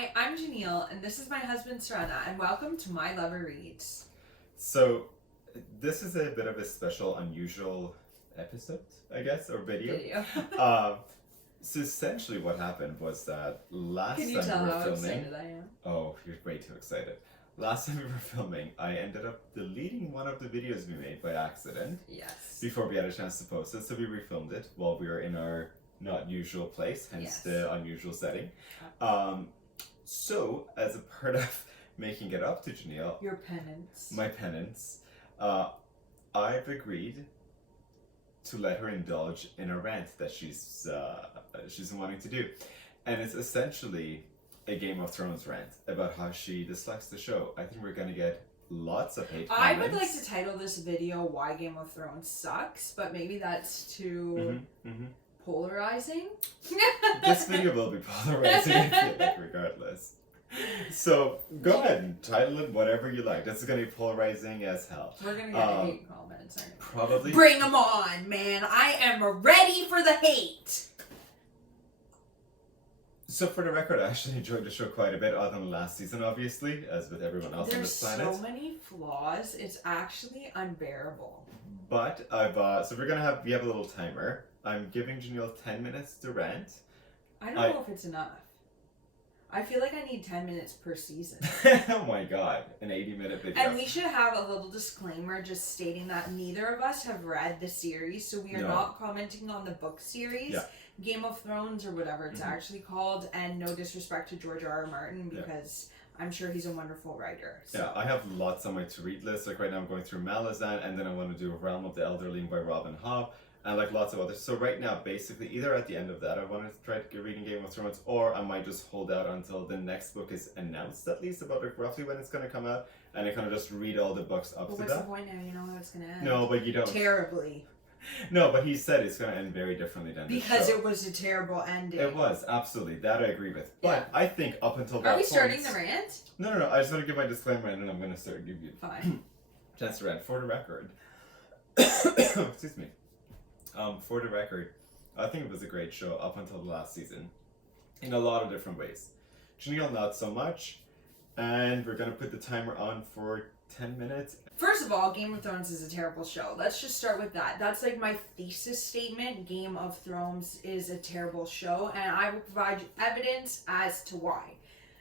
Hi, I'm Janille, and this is my husband Sourena, and welcome to My Lover Reads. So, this is a bit of a special, unusual episode, I guess, or video. So essentially what happened was that last Can you time tell we were how filming... excited I am? Oh, you're way too excited. Last time we were filming, I ended up deleting one of the videos we made by accident. Yes. Before we had a chance to post it, so we refilmed it while we were in our not usual place, hence the unusual setting. So, as a part of making it up to Janille... Your penance. My penance. I've agreed to let her indulge in a rant that she's wanting to do. And it's essentially a Game of Thrones rant about how she dislikes the show. I think we're going to get lots of hate comments. I would like to title this video Why Game of Thrones Sucks, but maybe that's too polarizing. This video will be polarizing, I feel like, regardless. So, go ahead and title it whatever you like. This is going to be polarizing as hell. We're going to get hate comments. Aren't we? Probably. Bring them on, man. I am ready for the hate. So, for the record, I actually enjoyed the show quite a bit, other than last season, obviously, as with everyone else on this planet. There's so many flaws, it's actually unbearable. But so we have a little timer. I'm giving Janille 10 minutes to rant. I don't know if it's enough. I feel like I need 10 minutes per season. Oh my god, an 80-minute video. And we should have a little disclaimer just stating that neither of us have read the series, so we are not commenting on the book series, Game of Thrones or whatever it's actually called, and no disrespect to George R.R. Martin because I'm sure he's a wonderful writer. So. Yeah, I have lots on my to-read list. Like right now I'm going through Malazan, and then I want to do Realm of the Elderling by Robin Hobb. And like lots of others. So right now, basically, either at the end of that, I want to try to get reading Game of Thrones, or I might just hold out until the next book is announced, at least, about like roughly when it's going to come out, and I kind of just read all the books up to that. What's the point now? You know how it's going to end. No, but you don't. Terribly. No, but he said it's going to end very differently than this because show. It was a terrible ending. It was, absolutely. That I agree with. But I think up until that point... Are we starting the rant? No. I just want to give my disclaimer, and then I'm going to start give you Fine. chance to rant. For the record... Excuse me. For the record, I think it was a great show up until the last season, in a lot of different ways. Janille, not so much, and we're gonna put the timer on for 10 minutes. First of all, Game of Thrones is a terrible show. Let's just start with that. That's like my thesis statement. Game of Thrones is a terrible show, and I will provide you evidence as to why.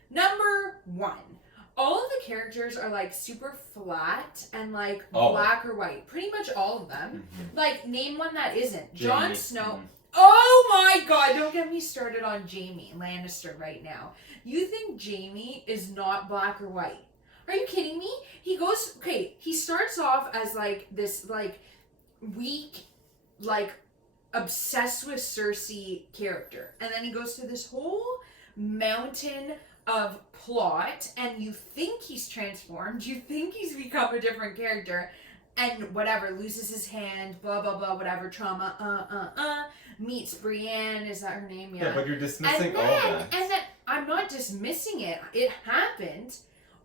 Number one. All of the characters are like super flat and like black or white. Pretty much all of them. Like, name one that isn't. Jon Snow. Oh my god, don't get me started on Jaime Lannister right now. You think Jaime is not black or white? Are you kidding me? He starts off as like this like weak, like obsessed with Cersei character. And then he goes through this whole mountain of plot, and you think he's transformed, you think he's become a different character, and whatever, loses his hand, blah blah blah, whatever, trauma, meets Brienne, is that her name? Yeah, but you're dismissing all that. And then, I'm not dismissing it, it happened,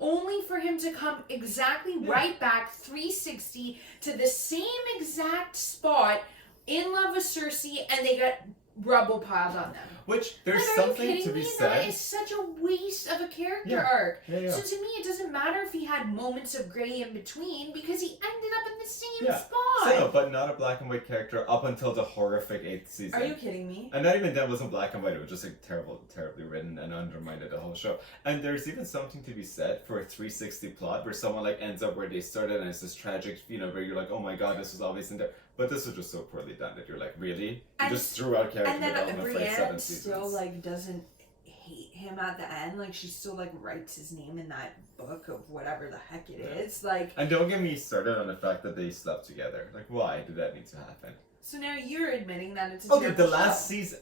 only for him to come exactly right back 360 to the same exact spot, in love with Cersei, and they got rubble piled on them. Which, there's something to be said. That is such a waste of a character arc. So to me, it doesn't matter if he had moments of gray in between, because he ended up in the same spot. So no, but not a black and white character up until the horrific 8th season. Are you kidding me? And not even that wasn't black and white, it was just like terribly written and undermined the whole show. And there's even something to be said for a 360 plot where someone like ends up where they started, and it's this tragic, where you're like, oh my god, this was always in there. But this was just so poorly done that you're like, really? You just threw out character development for 7 seasons. Still like doesn't hate him at the end. Like, she still like writes his name in that book of whatever the heck it is. Like, and don't get me started on the fact that they slept together. Like, why did that need to happen? So now you're admitting that it's a terrible the last show. season.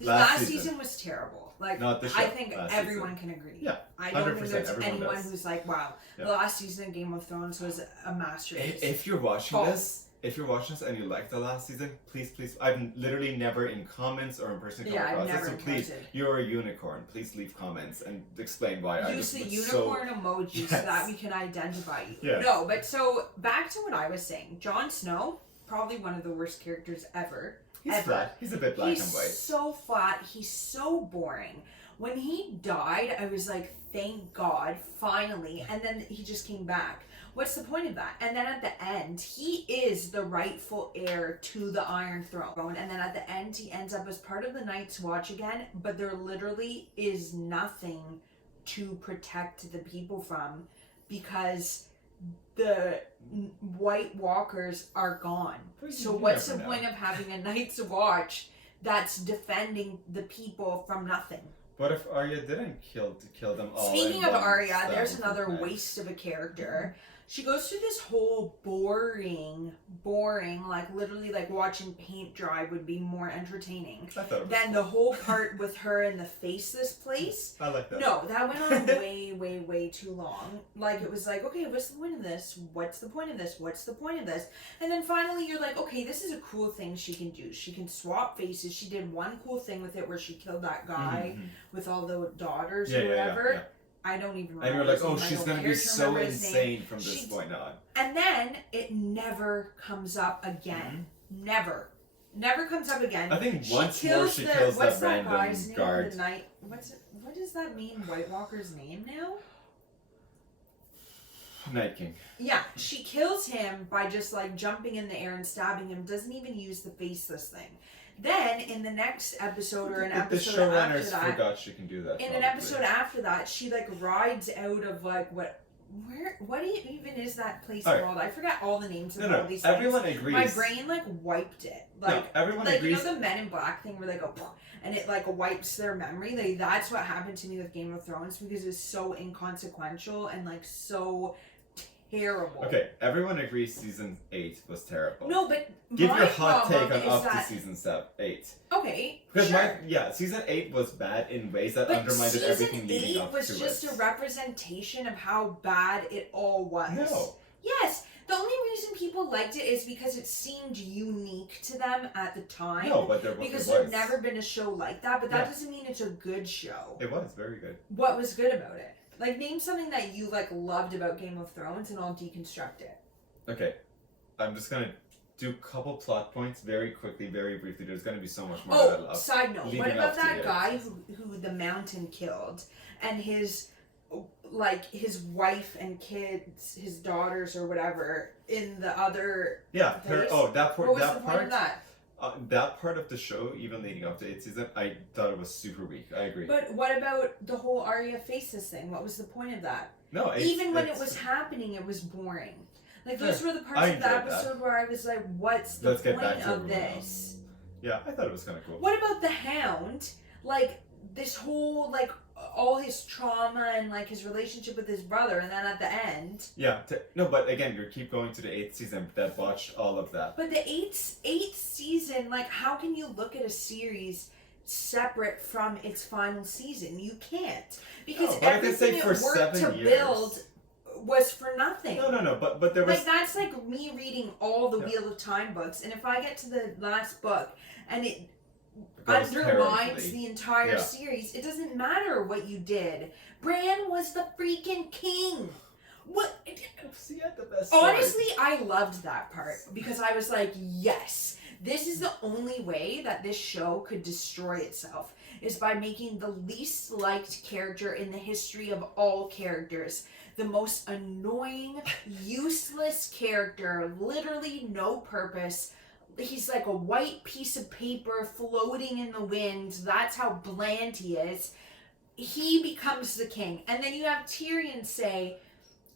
The last season was terrible. Like, not the show, I think everyone can agree. Yeah, I don't think there's anyone who's like, wow, the last season of Game of Thrones was a masterpiece. If you're watching this, and you like the last season, please, I've literally never in comments or in person come across it, so please, you're a unicorn. Please leave comments and explain why. Use the unicorn emoji so that we can identify you. Yes. No, but so, back to what I was saying. Jon Snow, probably one of the worst characters ever. He's flat. He's a bit black and white. He's so flat. He's so boring. When he died, I was like, thank God, finally. And then he just came back. What's the point of that? And then at the end, he is the rightful heir to the Iron Throne. And then at the end, he ends up as part of the Night's Watch again. But there literally is nothing to protect the people from because the White Walkers are gone. So what's the point of having a Night's Watch that's defending the people from nothing? What if Arya didn't kill them all? Speaking of Arya, there's another waste of a character. She goes through this whole boring, like literally like watching paint dry would be more entertaining than the whole part with her in the faceless place. I like that. No, that went on way too long. Like it was like, okay, what's the point of this? What's the point of this? What's the point of this? And then finally you're like, okay, this is a cool thing she can do. She can swap faces. She did one cool thing with it where she killed that guy with all the daughters or whatever. Yeah. I don't even remember. And you're like, oh, she's going to be so insane from this point on. And then it never comes up again. Never comes up again. I think once more she kills that random guy's guard. Name? What does that mean? White Walker's name now? Night King. Yeah, she kills him by just like jumping in the air and stabbing him. Doesn't even use the faceless thing. Then in the next episode or an episode after that, the showrunners forgot she can do that. In an episode after that, she like rides out of like what even is that place called? I forgot all the names of all these things. Everyone agrees. My brain like wiped it. Like everyone like agrees. You know the Men in Black thing where they go and it like wipes their memory. Like that's what happened to me with Game of Thrones because it's so inconsequential and like so terrible. Okay, everyone agrees season 8 was terrible. No, but give your hot take on up to season 8. Okay, because season 8 was bad in ways that undermined everything leading up to it. Season 8 was just a representation of how bad it all was. No. Yes. The only reason people liked it is because it seemed unique to them at the time. No, but because there'd never been a show like that, but that doesn't mean it's a good show. It was very good. What was good about it? Like, name something that you, like, loved about Game of Thrones, and I'll deconstruct it. Okay. I'm just gonna do a couple plot points very quickly, very briefly. There's gonna be so much more that I love. Side note. What about that guy who the Mountain killed, and his wife and kids, his daughters or whatever, in the other that part. What was the point of that? That part of the show, even leading up to 8th season, I thought it was super weak. I agree. But what about the whole Arya faceless thing? What was the point of that? No, even when it was happening, it was boring. Like those were the parts of the episode where I was like, "What's the point of this?" Yeah, I thought it was kind of cool. What about the Hound? Like this whole like all his trauma and like his relationship with his brother, and then at the end. Yeah, no, but again, you keep going to the 8th season that botched all of that. But the eighth season, like, how can you look at a series separate from its final season? You can't, because everything it worked to build was for nothing. No, but there was like that's like me reading all the Wheel of Time books, and if I get to the last book and it undermines the entire series, it doesn't matter what you did. Bran was the freaking king. What? He had the best Honestly, I loved that part because I was like, yes, this is the only way that this show could destroy itself, is by making the least liked character in the history of all characters the most annoying, useless character, literally no purpose. He's like a white piece of paper floating in the wind. That's how bland he is. He becomes the king. And then you have Tyrion say,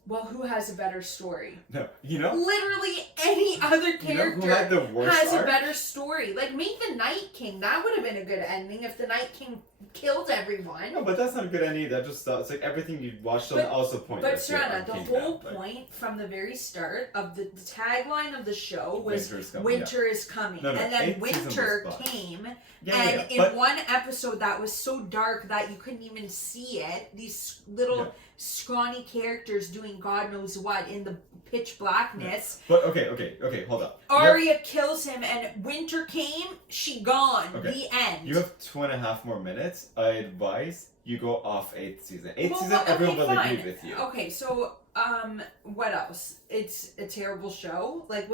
well, who has a better story? No, literally any other character who had the worst has arc? A better story. Like, make the Night King. That would have been a good ending if the Night King killed everyone. No, but that's not a good ending. That just it's like everything you watched on also pointless. But Sourena, the whole point from the very start of the tagline of the show was Winter is coming. No, and then Winter came. In one episode that was so dark that you couldn't even see it. These little scrawny characters doing God knows what in the pitch blackness. Yeah. But okay, hold up. Arya kills him and Winter came, she gone. Okay. The end. You have 2.5 more minutes. I advise you go off 8th season. 8th season, everyone will agree with you. Okay, so what else? It's a terrible show. Like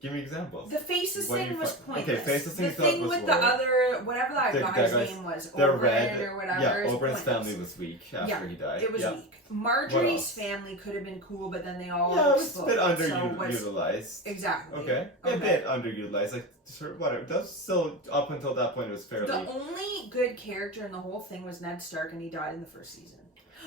Give me examples. The faces What do thing you was fi- pointless. Okay, faces thing the I thought thing was with the weird. other, whatever that The guy's guys- name was, The Oberyn red or whatever. Yeah, is Oberyn's pointless. family was weak after he died. It was yeah. weak. Marjorie's family could have been cool, but then they all Yeah, it was a exploded. bit So underutilized. exactly. Okay. A bit underutilized. Like, sort of whatever. That's still, up until that point, it was fairly... The only good character in the whole thing was Ned Stark, and he died in the first season.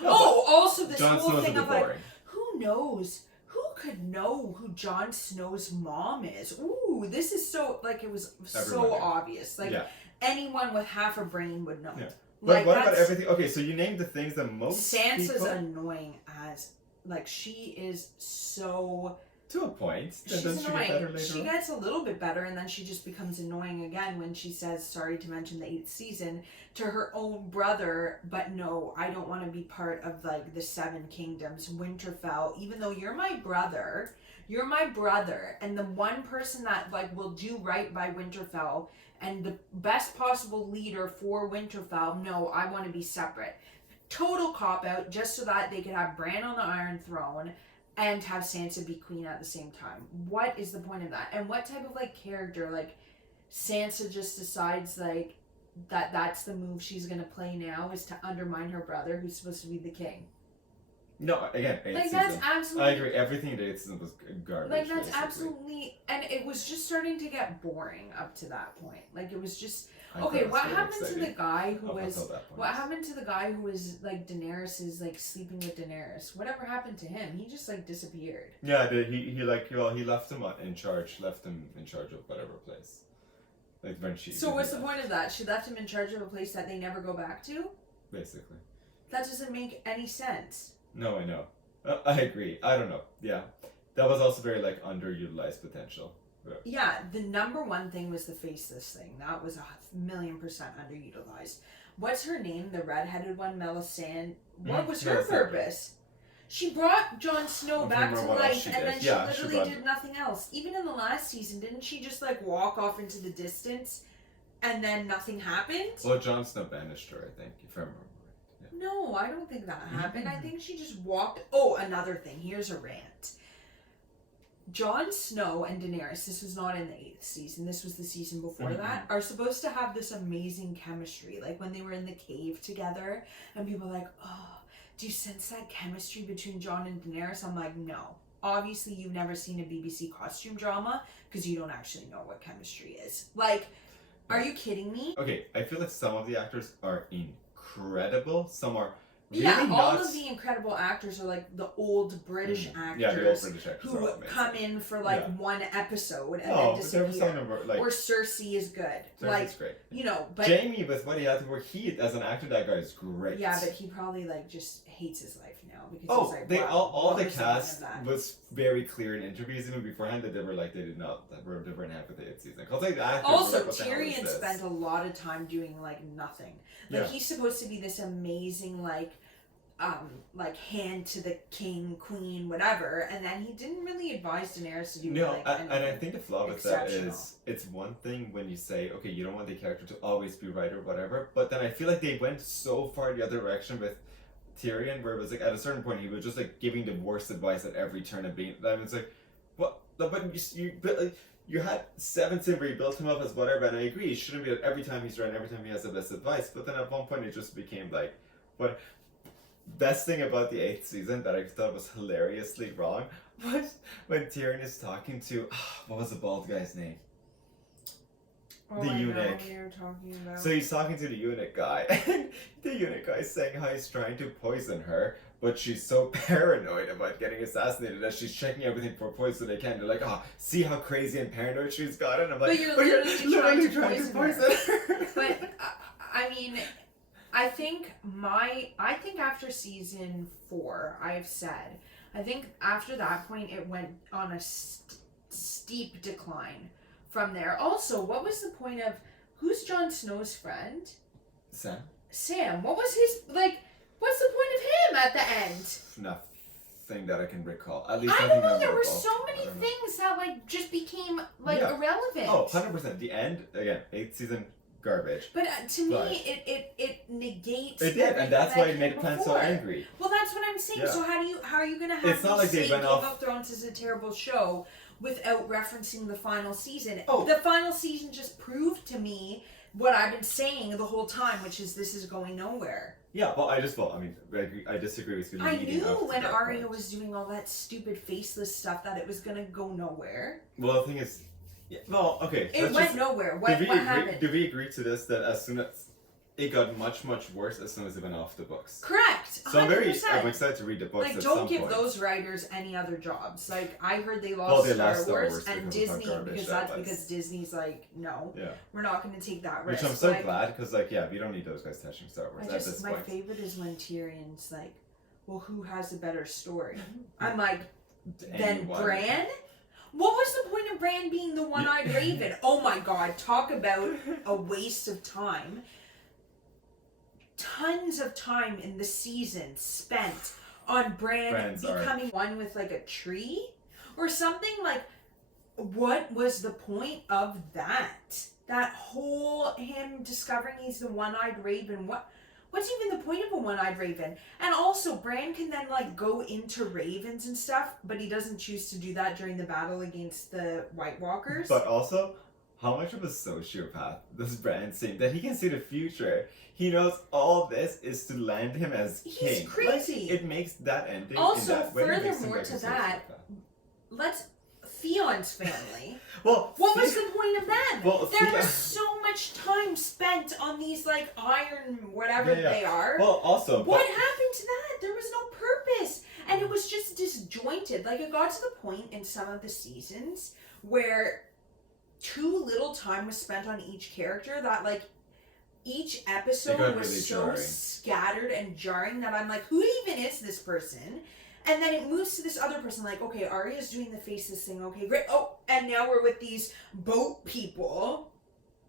No, also this Jon whole Snow's a thing bit of like, boring. who knows? Who could know who Jon Snow's mom is? Ooh, this is so, like, it was Everyone so knew. obvious. Like, Yeah. anyone with half a brain would know. Yeah. Like, what about that's- everything? Okay, so you named the things that most Sansa's people... annoying as, like, she is so... To a point. Then She's doesn't she get better annoying. later She on? gets a little bit better, and then she just becomes annoying again when she says, sorry to mention the 8th season, to her own brother, but no, I don't want to be part of, like, the 7 kingdoms, Winterfell, even though you're my brother, and the one person that, like, will do right by Winterfell, and the best possible leader for Winterfell, no, I want to be separate. Total cop-out, just so that they could have Bran on the Iron Throne, and have Sansa be queen at the same time. What is the point of that? And what type of, like, character, like, Sansa just decides, like, that's the move she's gonna play now, is to undermine her brother, who's supposed to be the king. No, again, 8th Like, season. that's absolutely... I agree, everything in the 8th season was garbage, Like, that's basically. absolutely... And it was just starting to get boring up to that point. Like, it was just... I thought Okay, it was what very happened to exciting the guy who up was... until that point. What happened to the guy who was, like, Daenerys' like, sleeping with Daenerys? Whatever happened to him? He just, like, disappeared. Yeah, he left him in charge of whatever place. Like, when she... So what's the point of that? She left him in charge of a place that they never go back to? Basically. That doesn't make any sense. No, I know. I agree. I don't know. Yeah. That was also very, like, underutilized potential. Yeah, the number one thing was the faceless thing. That was 1,000,000% underutilized. What's her name? The redheaded one, Melisandre. What was her Melisandre. purpose? She brought Jon Snow I back can't to remember what else life, she and did. then she Yeah, she literally brought- did nothing else. Even in the last season, didn't she just, like, walk off into the distance, and then nothing happened? Well, Jon Snow banished her, I think, if I remember right. Yeah. No, I don't think that happened. I think she just walked... Oh, another thing. Here's a rant. Jon Snow and Daenerys, this was not in the 8th season, this was the season before that, are supposed to have this amazing chemistry. Like, when they were in the cave together, and people are like, oh, do you sense that chemistry between Jon and Daenerys? I'm like, no. Obviously, you've never seen a BBC costume drama, because you don't actually know what chemistry is. Like, are you kidding me? Okay, I feel like some of the actors are incredible. Some are really Yeah, all not... of the incredible actors are like the old British actors, Yeah, the old British actors are who all amazing. come in for like Yeah. one episode and Oh, then but there was some disappear. of them, like... Or Cersei is good. Cersei's Like, great. you know, but Jamie, with what he had to work, he, as an actor, that guy is great. yeah, but he probably like just hates his life now because Oh, he's like, they wow, all what the was the point of cast that? was very clear in interviews even beforehand that they were like they did not they were different half of the 8th season. Cause like the actors were Also, like, what the hell is Tyrion this? spent a lot of time doing like nothing. Like Yeah. he's supposed to be this amazing like hand to the king, queen, whatever, and then he didn't really advise Daenerys to do No, like and I anything. think the flaw with that exceptional. is it's one thing when you say, okay, you don't want the character to always be right or whatever, but then I feel like they went so far the other direction with Tyrion where it was like at a certain point he was just like giving the worst advice at every turn of being. I mean, it's like, what? But you had 7 sin where you built him up as whatever, and I agree, it shouldn't be that every time he's right and every time he has the best advice, but then at one point it just became like, what? Best thing about the 8th season that I thought was hilariously wrong was when Tyrion is talking to what was the bald guy's name? Oh, the I know eunuch. what you're talking about. So he's talking to the eunuch guy, and the eunuch guy is saying how he's trying to poison her, but she's so paranoid about getting assassinated that she's checking everything for poison they can. They're like, oh, see how crazy and paranoid she's got? And I'm like, But you're literally trying to poison her. But I mean, I think after season 4, I've said, I think after that point it went on a steep decline from there. Also, what was the point of who's Jon Snow's friend? Sam. What was his what's the point of him at the end? Nothing that I can recall. At least I nothing don't know, there were memorable. so many things that just became Yeah. irrelevant. Oh, 100%. The end, again, 8th season, garbage. But to But- me, it negates. It did, everything and that's that why it came made plants so before. angry. Well, that's what I'm saying. Yeah. So how are you gonna have It's not me like they say went Game off- of Thrones is a terrible show without referencing the final season. Oh. The final season just proved to me what I've been saying the whole time, which is this is going nowhere. Yeah, well, I disagree with you. I knew when Arya was doing all that stupid faceless stuff that it was gonna go nowhere. Well, the thing is, okay. It went nowhere. What happened? Do we agree to this, that as soon as it got much, much worse as soon as it went off the books? Correct. 100%. So I'm excited to read the books. Like, at don't some give point. those writers any other jobs. Like, I heard they lost Star Wars and Disney because Disney's like, no, we're not going to take that risk. Which I'm so glad, because we don't need those guys touching Star Wars at this point. My favorite is when Tyrion's like, well, who has a better story? I'm like, then Bran? What was the point of Bran being the one-eyed raven? Oh my god, talk about a waste of time. Tons of time in the season spent on Bran becoming one with like a tree or something. Like, what was the point of that? That whole him discovering he's the one-eyed raven. What's even the point of a one-eyed raven? And also, Bran can then like go into ravens and stuff, but he doesn't choose to do that during the battle against the White Walkers. But also, how much of a sociopath does Bran seem that he can see the future? He knows all this is to land him as king. He's crazy. Like, it makes that ending. Also, in that way, furthermore to that, Theon's family. Well, what was the point of them? Well, there was so much time spent on these like iron whatever they are. Well, also, what happened to that? There was no purpose, and it was just disjointed. Like, it got to the point in some of the seasons where too little time was spent on each character that like each episode was really so jarring. scattered and jarring that I'm like, who even is this person? And then it moves to this other person, like, okay, Arya's doing the faceless thing, okay, great. Oh, and now we're with these boat people.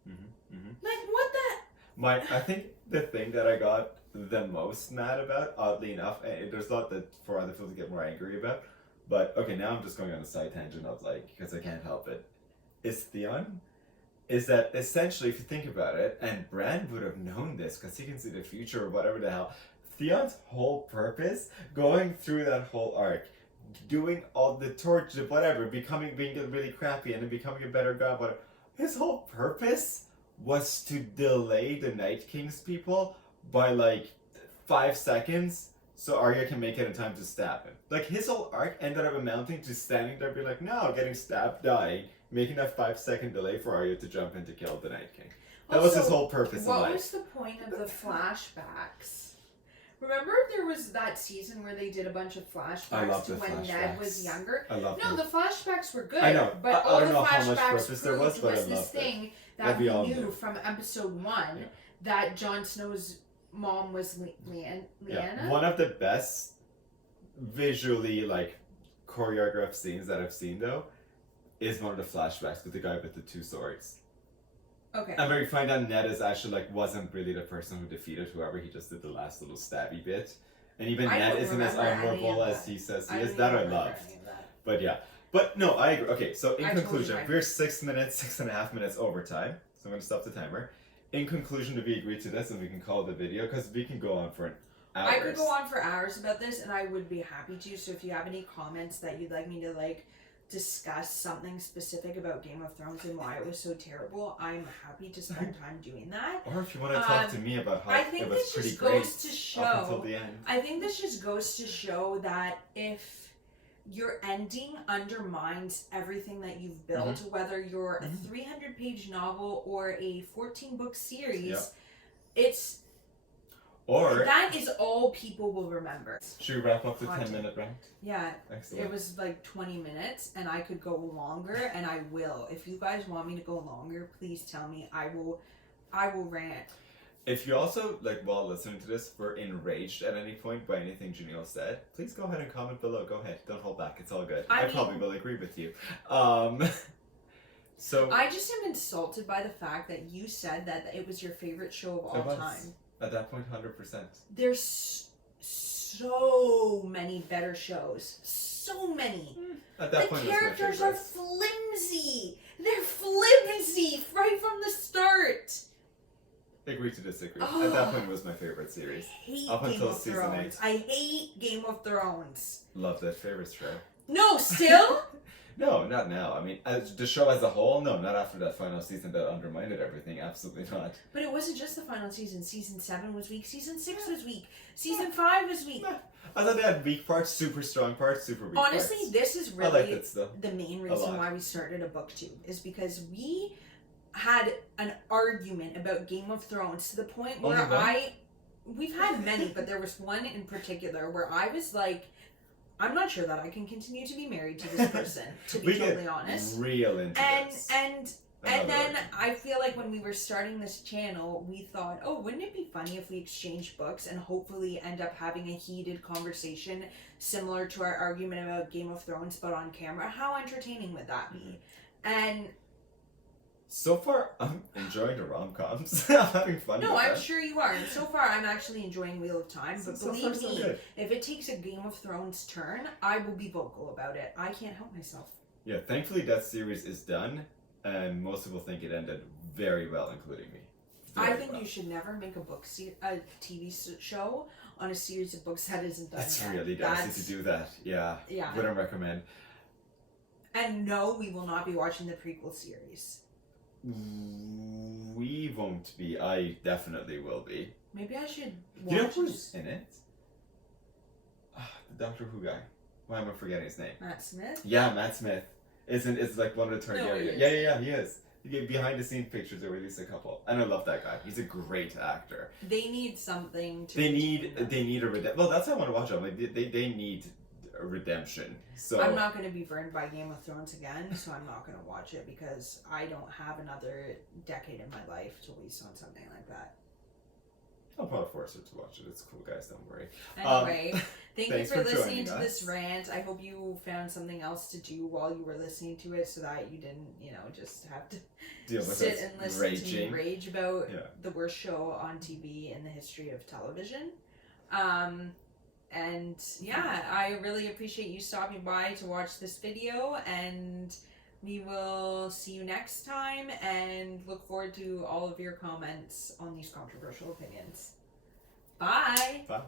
Like, what the? I think the thing that I got the most mad about, oddly enough, and there's a lot that for other people to get more angry about, but okay, now I'm just going on a side tangent of like, because I can't help it, is Theon. Is that essentially, if you think about it, and Bran would have known this because he can see the future or whatever the hell, Theon's whole purpose, going through that whole arc, doing all the torture, whatever, being really crappy and then becoming a better god, whatever, his whole purpose was to delay the Night King's people by like 5 seconds so Arya can make it in time to stab him. Like, his whole arc ended up amounting to standing there being like, no, getting stabbed, dying, making that 5-second delay for Arya to jump in to kill the Night King. That was his whole purpose in life. What was the point of the flashbacks? Remember there was that season where they did a bunch of flashbacks to when Ned was younger? I love the flashbacks were good. I know. But all the flashbacks proved was this thing that we knew from episode 1 that Jon Snow's mom was Lyanna. Yeah. One of the best visually like choreographed scenes that I've seen though is one of the flashbacks with the guy with the 2 swords. Okay. And where you find out Ned is actually like wasn't really the person who defeated whoever, he just did the last little stabby bit. And even Ned isn't as honorable as he says he is. That I love. But yeah. But no, I agree. Okay, so in conclusion, we're 6.5 minutes over time. So I'm gonna stop the timer. In conclusion, do we agree to this and we can call it a video? Because we can go on for hours. I could go on for hours about this and I would be happy to. So if you have any comments that you'd like me to like discuss something specific about Game of Thrones and why it was so terrible, I'm happy to spend time doing that. Or if you want to talk to me about how it was pretty great up until the end. I think this just goes to show that if your ending undermines everything that you've built, whether you're a 300-page novel or a 14-book series, that is all people will remember. Should we wrap up the 10-minute rant? Yeah. Excellent. It was like 20 minutes and I could go longer and I will. If you guys want me to go longer, please tell me. I will rant. If you also, like, while listening to this, were enraged at any point by anything Janille said, please go ahead and comment below. Go ahead. Don't hold back. It's all good. I probably will agree with you. So I just am insulted by the fact that you said that it was your favorite show of all time. At that point, 100%. There's so many better shows. So many. At that point, the characters are flimsy. They're flimsy right from the start. Agree to disagree. At that point, it was my favorite series. I hate up Game until of season Thrones. 8. I hate Game of Thrones. Loved it. Favorite show. No, still? No, not now. I mean, as the show as a whole, no, not after that final season that undermined everything. Absolutely not. But it wasn't just the final season. Season 7 was weak. Season 6 was weak. Season 5 was weak. I thought they had weak parts, super strong parts, super weak Honestly, parts. this is I like really it still. the main reason why we started a booktube, is because we had an argument about Game of Thrones to the point where Only one? we've had many, but there was one in particular where I was like, I'm not sure that I can continue to be married to this person, to be totally honest. Real into this. And then I feel like when we were starting this channel, we thought, oh, wouldn't it be funny if we exchanged books and hopefully end up having a heated conversation similar to our argument about Game of Thrones, but on camera? How entertaining would that be? And so far, I'm enjoying the rom-coms. I'm having fun no, with I'm that. sure you are. And so far, I'm actually enjoying Wheel of Time. But So far, believe so me, good. if it takes a Game of Thrones turn, I will be vocal about it. I can't help myself. Yeah, thankfully that series is done, and most people think it ended very well, including me. I Very think well. you should never make a TV show on a series of books that isn't done It's yet. really dicey to do that. Yeah. Yeah. Wouldn't recommend. And no, we will not be watching the prequel series. We won't be. I definitely will be. Maybe I should You know watch who's in it? The Doctor Who guy. Why am I forgetting his name? Matt Smith? Yeah, Matt Smith. It's like one of the No, he Targaryen. is. Yeah, he is. Behind the scenes pictures, they released a couple, and I love that guy. He's a great actor. They need something to. They need a redemption. Well, that's how I want to watch them. Like they need a redemption. So I'm not going to be burned by Game of Thrones again, so I'm not going to watch it because I don't have another decade in my life to waste on something like that. I'll probably force her to watch it. It's cool, guys. Don't worry. Anyway, thank you thanks for for listening joining to this us. rant. I hope you found something else to do while you were listening to it so that you didn't, just have to Deal with sit us and listen raging. to me rage about Yeah. the worst show on TV in the history of television. And yeah, I really appreciate you stopping by to watch this video, and we will see you next time and look forward to all of your comments on these controversial opinions. Bye! Bye.